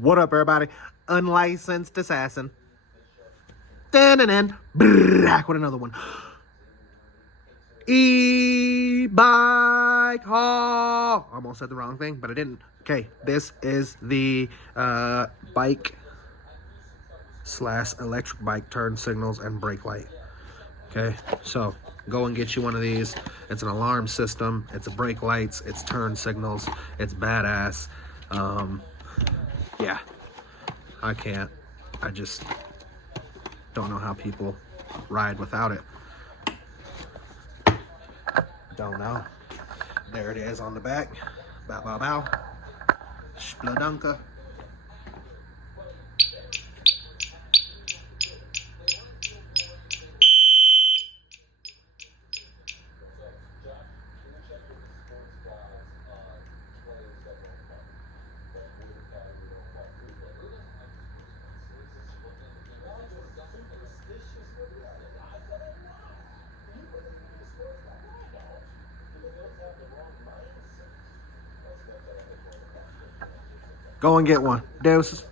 What up, everybody? Unlicensed assassin. Back with another one. E-bike haul. Almost said the wrong thing, but I didn't. Okay, this is the bike / electric bike turn signals and brake light. Okay, so go and get you one of these. It's an alarm system. It's a brake lights. It's turn signals. It's badass. Yeah, I can't. I just don't know how people ride without it. Don't know. There it is on the back. Bow, bow, bow. Splodunka. Go and get one. Deuces.